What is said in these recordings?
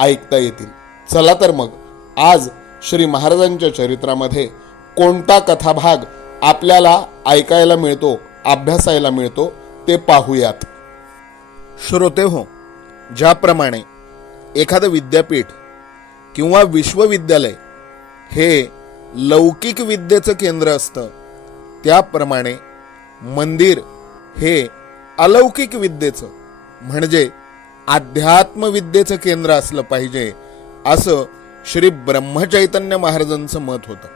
ऐकता येतील. चला तर मग आज श्री महाराजांच्या चरित्रामध्ये कोणता कथाभाग आपल्याला ऐकायला मिळतो अभ्यासायला मिळतो ते पाहूयात. श्रोते हो ज्याप्रमाणे एखादं विद्यापीठ किंवा विश्वविद्यालय हे लौकिक विद्येचं केंद्र असतं त्याप्रमाणे मंदिर हे अलौकिक विद्येचं म्हणजे अध्यात्मविद्येचं केंद्र असलं पाहिजे असं श्री ब्रह्मचैतन्य महाराजांचं मत होतं.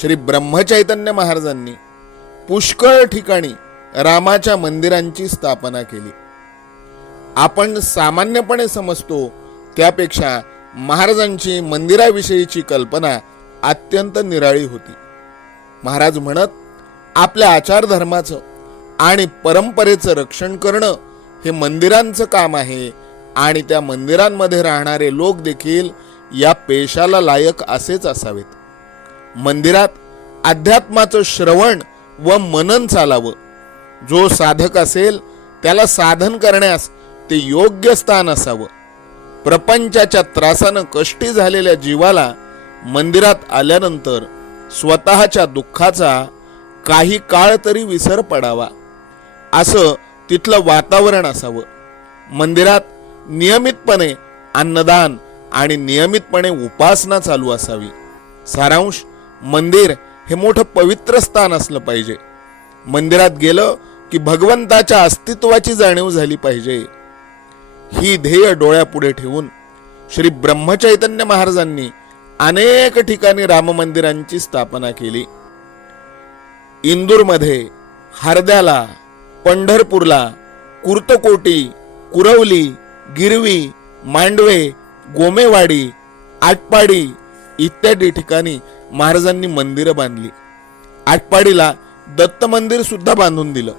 श्री ब्रह्मचैतन्य महाराजांनी पुष्कळ ठिकाणी रामाच्या मंदिरांची स्थापना केली. आपण सामान्यपणे समजतो त्यापेक्षा महाराजांची मंदिराविषयीची कल्पना अत्यंत निराळी होती. महाराज म्हणत आपल्या आचारधर्माचं आणि परंपरेचं रक्षण करणं हे मंदिरांचं काम आहे. आणि त्या मंदिरांमध्ये राहणारे लोक देखील या पेशाला लायक असेच असावेत. मंदिरात अध्यात्माचं श्रवण व मनन चालावं. जो साधक असेल त्याला साधन करण्यास ते योग्य स्थान असावं. प्रपंचाच्या त्रासानं कष्टी झालेल्या जीवाला मंदिरात आल्यानंतर स्वतःच्या दुःखाचा काही काळ तरी विसर पडावा. असं तिथलं वातावरण असावं. मंदिरात नियमितपणे अन्नदान आणि नियमितपणे उपासना चालू असावी. सारांश मंदिर हे मोठं पवित्र स्थान असलं पाहिजे. मंदिरात गेलं की भगवंताच्या अस्तित्वाची जाणीव झाली पाहिजे. ही ध्येय डोळ्यापुढे ठेवून श्री ब्रह्मचैतन्य महाराजांनी अनेक ठिकाणी राम मंदिरांची स्थापना केली. इंदूरमध्ये हरद्याला पंढरपूरला कुर्तकोटी कुरवली गिरवी मांडवे गोमेवाडी आटपाडी इत्यादी ठिकाणी महाराजांनी मंदिरं बांधली. आटपाडीला दत्त मंदिर सुद्धा बांधून दिलं.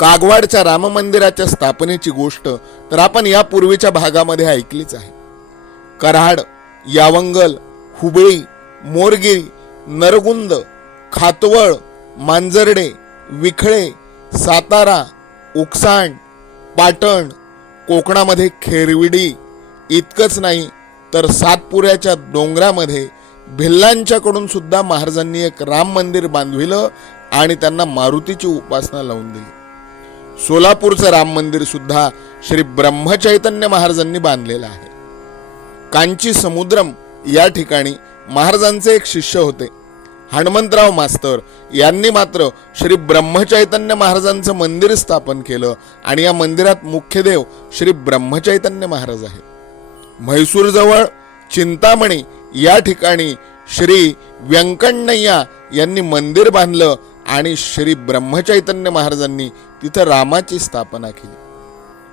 कागवाडच्या राम मंदिराच्या स्थापनेची गोष्ट तर आपण या पूर्वीच्या भागामध्ये ऐकलीच आहे. कराड यावंगल हुबळी मोरगिरी नरगुंद खातवळ मांजर्डे विखळे सातारा उकसाण पाटण कोकणामध्ये खेरविडी इतकंच नाही तर सातपुऱ्याच्या डोंगरामध्ये भिल्लांच्याकडून सुद्धा महाराजांनी एक राम मंदिर बांधविलं आणि त्यांना मारुतीची उपासना लावून दिली. सोलापूरचं राम मंदिर सुद्धा श्री ब्रह्मचैतन्य महाराजांनी बांधलेलं आहे. कांची समुद्रम या ठिकाणी महाराजांचे एक शिष्य होते. हनुमंतराव मास्तर यांनी मात्र श्री ब्रह्मचैतन्य महाराजांचं मंदिर स्थापन केलं आणि या मंदिरात मुख्य देव श्री ब्रह्मचैतन्य महाराज आहेत. म्हैसूरजवळ चिंतामणी या ठिकाणी श्री व्यंकण्णय्या यांनी मंदिर बांधलं आणि श्री ब्रह्मचैतन्य महाराजांनी तिथं रामाची स्थापना केली.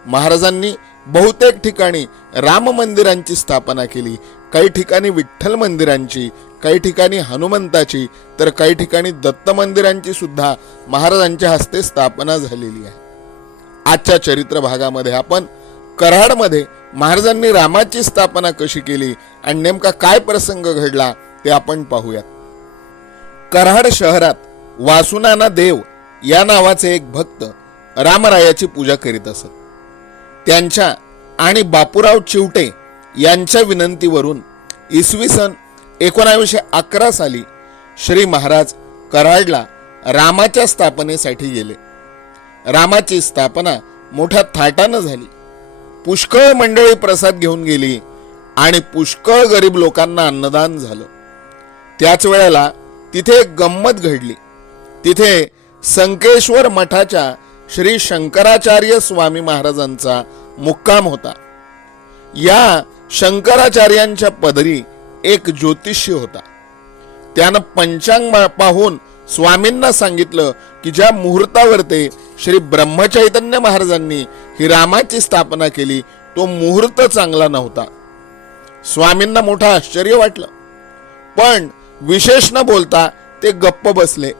महाराजांनी बहुतेक ठिकाणी राम मंदिरांची स्थापना केली. काही ठिकाणी विठ्ठल मंदिरांची काही ठिकाणी हनुमंताची तर काही ठिकाणी दत्त मंदिरांची सुद्धा महाराजांच्या हस्ते स्थापना झालेली आहे. आजच्या चरित्र भागामध्ये आपण कराडमध्ये महाराजांनी रामाची स्थापना कशी केली आणि नेमका काय प्रसंग घडला ते आपण पाहूयात. कराड शहरात वासुनाना देव या नावाचे एक भक्त रामरायाची पूजा करीत असत. त्यांच्या आणि बापूराव चिवटे यांच्या विनंतीवरून इसवी सन एकोणावीसशे अकरा साली श्री महाराज कराडला रामाच्या स्थापनेसाठी गेले. रामाची स्थापना मोठ्या थाटानं झाली. पुष्कळ मंडळी प्रसाद घेऊन गेली आणि पुष्कळ गरीब लोकांना अन्नदान झालं. त्याच वेळेला तिथे एक गंमत घडली. तिथे संकेश्वर मठाच्या श्री शंकराचार्य स्वामी महाराजांचा मुक्काम होता. या शंकराचार्यांच्या पदरी एक ज्योतिषी होता. त्यानं पंचांग पाहून स्वामींना सांगितलं की ज्या मुहूर्तावर ते श्री ब्रह्मचैतन्य महाराजांनी ही रामाची स्थापना केली तो मुहूर्त चांगला नव्हता. स्वामींना मोठं आश्चर्य वाटलं. पण विशेष न बोलता ते गप्प बसले.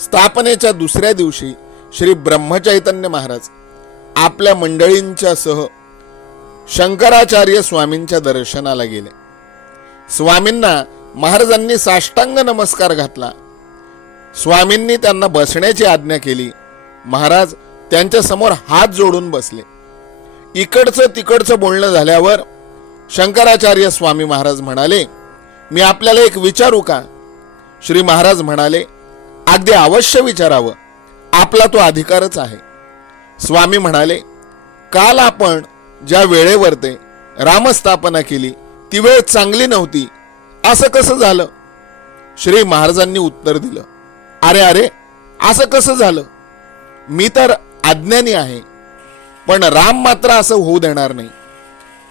स्थापनेच्या दुसऱ्या दिवशी श्री ब्रह्मचैतन्य महाराज आपल्या मंडळींच्या सह शंकराचार्य स्वामींच्या दर्शनाला गेले. स्वामींना महाराजांनी साष्टांग नमस्कार घातला. स्वामींनी त्यांना बसण्याची आज्ञा केली. महाराज त्यांच्यासमोर हात जोडून बसले. इकडचं तिकडचं बोलणं झाल्यावर शंकराचार्य स्वामी महाराज म्हणाले मी आपल्याला एक विचारू का? श्री महाराज म्हणाले अगदी अवश्य विचारावं. आपला तो अधिकारच आहे. स्वामी म्हणाले काल आपण ज्या वेळेवर ते रामस्थापना केली ती वेळ चांगली नव्हती. असं कसं झालं? श्री महाराजांनी उत्तर दिलं अरे अरे असं कसं झालं? मी तर अज्ञानी आहे पण राम मात्र असं होऊ देणार नाही.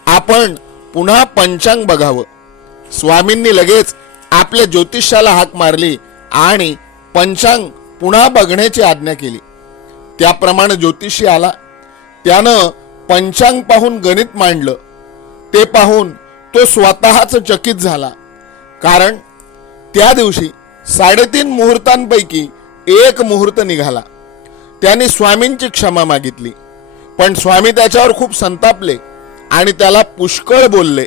आपण पुन्हा पंचांग बघावं. स्वामींनी लगेच आपल्या ज्योतिषाला हाक मारली आणि पंचांग पुन्हा बघण्याची आज्ञा केली. त्याप्रमाणे ज्योतिषी आला. त्यानं पंचांग पाहून गणित मांडलं. ते पाहून तो स्वतःच चकित झाला. कारण त्या दिवशी साडेतीन मुहूर्तांपैकी एक मुहूर्त निघाला. त्याने स्वामींची क्षमा मागितली. पण स्वामी त्याच्यावर खूप संतापले आणि त्याला पुष्कळ बोलले.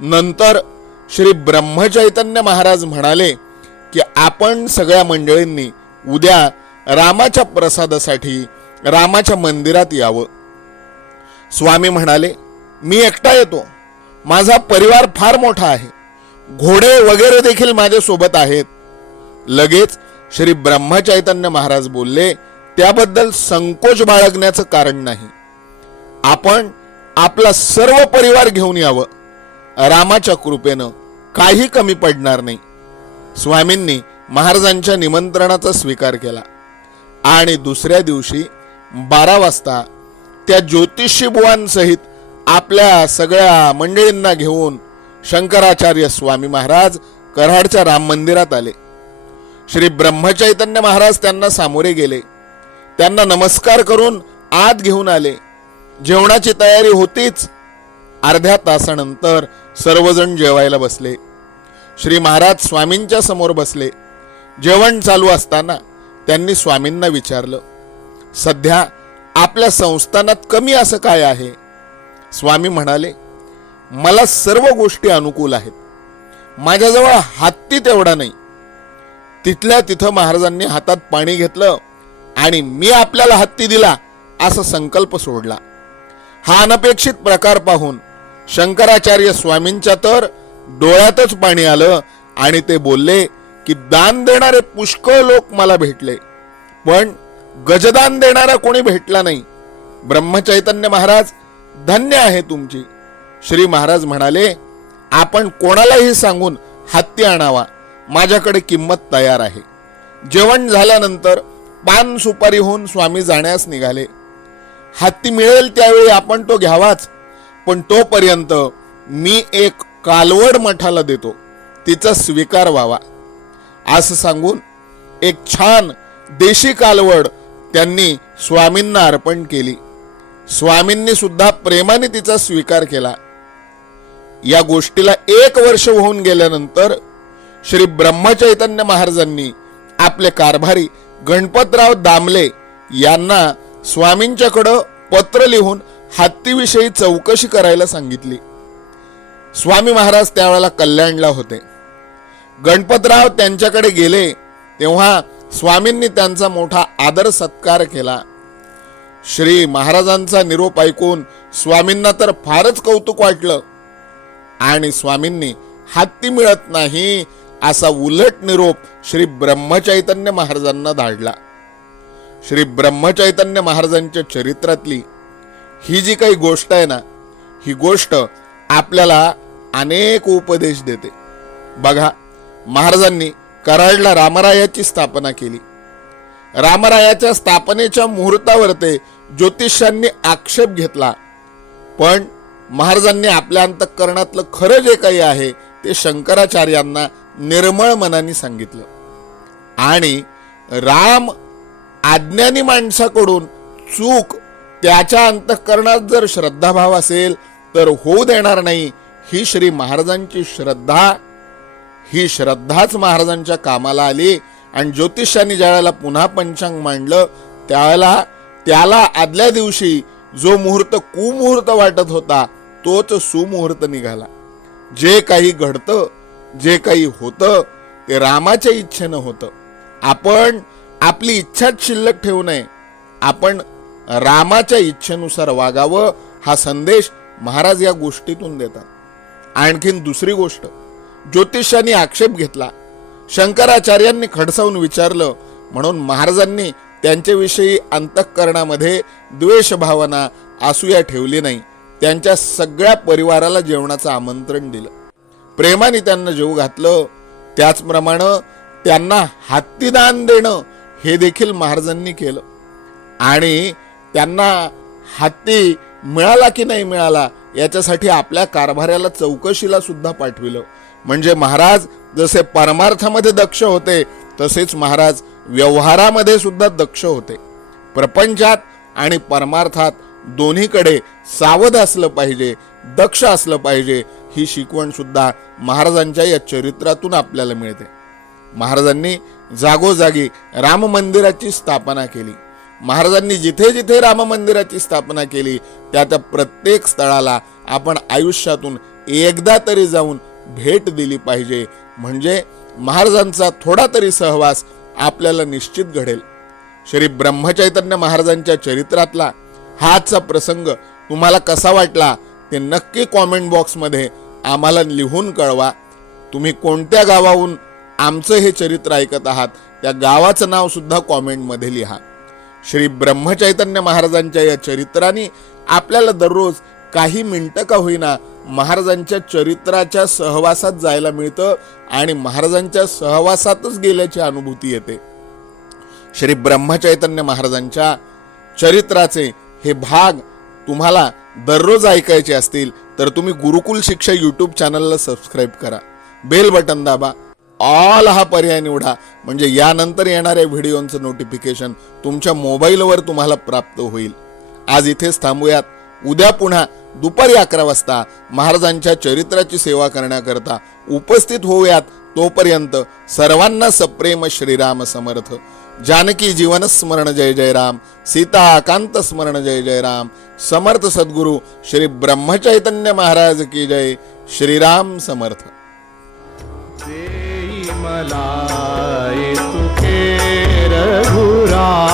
नंतर श्री ब्रह्मचैतन्य महाराज म्हणाले की आपण सगळ्या मंडळींनी उद्या रामाच्या प्रसादासाठी रामाच्या मंदिरात यावं. स्वामी म्हणाले मी एकटा येतो. माझा परिवार फार मोठा आहे. घोडे वगैरे देखील माझ्यासोबत आहेत. लगेच श्री ब्रह्मचैतन्य महाराज बोलले त्याबद्दल संकोच बाळगण्याचं कारण नाही. आपण आपला सर्व परिवार घेऊन यावं. रामाच्या कृपेनं काही कमी पडणार नाही. स्वामींनी महाराजांच्या निमंत्रणाचा स्वीकार केला. आणि दुसऱ्या दिवशी बारा वाजता त्या ज्योतिषी बुवांसहित आपल्या सगळ्या मंडळींना घेऊन शंकराचार्य स्वामी महाराज कराडच्या राम मंदिरात आले. श्री ब्रह्मचैतन्य महाराज त्यांना सामोरे गेले. त्यांना नमस्कार करून आत घेऊन आले. जेवणाची तयारी होतीच. अर्ध्या तासानंतर सर्वजण जेवायला बसले. श्री महाराज स्वामींच्या समोर बसले. जेवण चालू असताना त्यांनी स्वामींना विचारलं सध्या आपल्या संस्थानात कमी असं काय आहे? स्वामी म्हणाले मला सर्व गोष्टी अनुकूल आहेत. माझ्याजवळ हत्ती तेवढा नाही. तिथल्या तिथं महाराजांनी हातात पाणी घेतलं आणि मी आपल्याला हत्ती दिला असा संकल्प सोडला. हा अनपेक्षित प्रकार पाहून शंकराचार्य स्वामींच्या तर डोळ्यातच पाणी आलं आणि ते बोलले की दान देणारे पुष्कळ लोक मला भेटले. पण गजदान देणारा कोणी भेटला नाही. ब्रह्मचैतन्य महाराज धन्य आहे तुमची. श्री महाराज म्हणाले आपण कोणालाही सांगून हत्ती आणावा. माझ्याकडे किंमत तयार आहे. जेवण झाल्यानंतर पान सुपारी होऊन स्वामी जाण्यास निघाले. हत्ती मिळेल त्यावेळी आपण तो घ्यावाच पण तोपर्यंत मी एक कालवड मठाला देतो. तिचा स्वीकार व्हावा. असं सांगून एक छान देशी कालवड त्यांनी स्वामींना अर्पण केली. स्वामींनी सुद्धा प्रेमाने तिचा स्वीकार केला. या गोष्टीला एक वर्ष होऊन गेल्यानंतर श्री ब्रह्मचैतन्य महाराजांनी आपले कारभारी गणपतराव दामले यांना स्वामींच्याकडं पत्र लिहून हत्तीविषयी चौकशी करायला सांगितली. स्वामी महाराज त्यावेळेला कल्याणला होते. गणपतराव त्यांच्याकडे गेले तेव्हा स्वामींनी त्यांचा मोठा आदर सत्कार केला. श्री महाराजांचा निरोप ऐकून स्वामींना तर फारच कौतुक वाटलं. आणि स्वामींनी हत्ती मिळत नाही असा उलट निरोप श्री ब्रह्मचैतन्य महाराजांना धाडला. श्री ब्रह्मचैतन्य महाराजांच्या चरित्रातली ही जी काही गोष्ट आहे ना ही गोष्ट आपल्याला अनेक उपदेश देते. बघा महाराजांनी कराडला रामरायाची स्थापना केली. रामरायाच्या स्थापनेच्या मुहूर्तावर ते ज्योतिषांनी आक्षेप घेतला. पण महाराजांनी आपल्या अंतःकरणातलं खरं जे काही आहे ते शंकराचार्यांना निर्मळ मनाने सांगितलं. आणि राम आज्ञानी माणसाकडून चूक त्याच्या अंतःकरणात जर श्रद्धाभाव असेल तर होऊ देणार नाही ही श्री महाराजांची श्रद्धा ही श्रद्धाच महाराजांच्या कामाला आली आणि ज्योतिषांनी ज्यावेळेला पुन्हा पंचांग मांडलं त्यावेळेला त्याला आदल्या दिवशी जो मुहूर्त कुमुहूर्त वाटत होता तोच सुमुहूर्त निघाला. जे काही घडतं जे काही होतं ते रामाच्या इच्छेनं होतं. आपण आपली इच्छाच शिल्लक ठेवू नये. आपण रामाच्या इच्छेनुसार वागावं हा संदेश महाराज या गोष्टीतून देतात. आणखीन दुसरी गोष्ट ज्योतिषांनी आक्षेप घेतला. शंकराचार्यांनी खडसावून विचारलं म्हणून महाराजांनी त्यांच्याविषयी अंतःकरणामध्ये द्वेष भावना ठेवली नाही. त्यांच्या सगळ्या परिवाराला जेवणाचं आमंत्रण दिलं. प्रेमाने त्यांना जेव घातलं. त्याचप्रमाणे त्यांना हत्तीदान देणं हे देखील महाराजांनी केलं. आणि त्यांना हत्ती मिळाला की नाही मिळाला याच्यासाठी आपल्या कारभाऱ्याला चौकशीला सुद्धा पाठविलं. म्हणजे महाराज जसे परमार्थामध्ये दक्ष होते तसेच महाराज व्यवहारामध्ये सुद्धा दक्ष होते. प्रपंचात आणि परमार्थात दोन्हीकडे सावध असलं पाहिजे दक्ष असलं पाहिजे ही शिकवण सुद्धा महाराजांच्या या चरित्रातून आपल्याला मिळते. महाराजांनी जागोजागी राम मंदिराची स्थापना केली. महाराजांनी जिथे जिथे राम मंदिराची स्थापना केली त्या त्या प्रत्येक स्थळाला आपण आयुष्यातून एकदा तरी जाऊन भेट दिली पाहिजे. म्हणजे महाराजांचा थोडा तरी सहवास आपल्याला निश्चित घडेल. श्री ब्रह्मचैतन्य महाराजांच्या चरित्रातला हाचा प्रसंग तुम्हाला कसा वाटला ते नक्की कॉमेंट बॉक्समध्ये आम्हाला लिहून कळवा. तुम्ही कोणत्या गावाहून आमचं हे चरित्र ऐकत आहात त्या गावाचं नावसुद्धा कॉमेंटमध्ये लिहा. श्री ब्रह्मचैतन्य महाराजांच्या या चरित्राने आपल्याला दररोज काही मिनटं का होईना महाराजांच्या चरित्राच्या सहवासात जायला मिळतं आणि महाराजांच्या सहवासातच गेल्याची अनुभूती येते. श्री ब्रह्मचैतन्य महाराजांच्या चरित्राचे हे भाग तुम्हाला दररोज ऐकायचे असतील तर तुम्ही गुरुकुल शिक्षा यूट्यूब चॅनलला सबस्क्राईब करा. बेल बटन दाबा. ऑल हा पर्याय निवडा. म्हणजे यानंतर येणाऱ्या व्हिडिओचं नोटिफिकेशन तुमच्या मोबाईलवर तुम्हाला प्राप्त होईल. आज इथेच थांबूयात. उद्या पुन्हा दुपारी अकरा वाजता महाराजांच्या चरित्राची सेवा करण्याकरता उपस्थित होऊयात तोपर्यंत सर्वांना सप्रेम श्रीराम समर्थ. जानकी जीवन स्मरण जय जय राम सीता आकांत स्मरण जय जय राम समर्थ सद्गुरु श्री ब्रह्मचैतन्य महाराज की जय श्रीराम समर्थ. देई मला तुके रघुराया।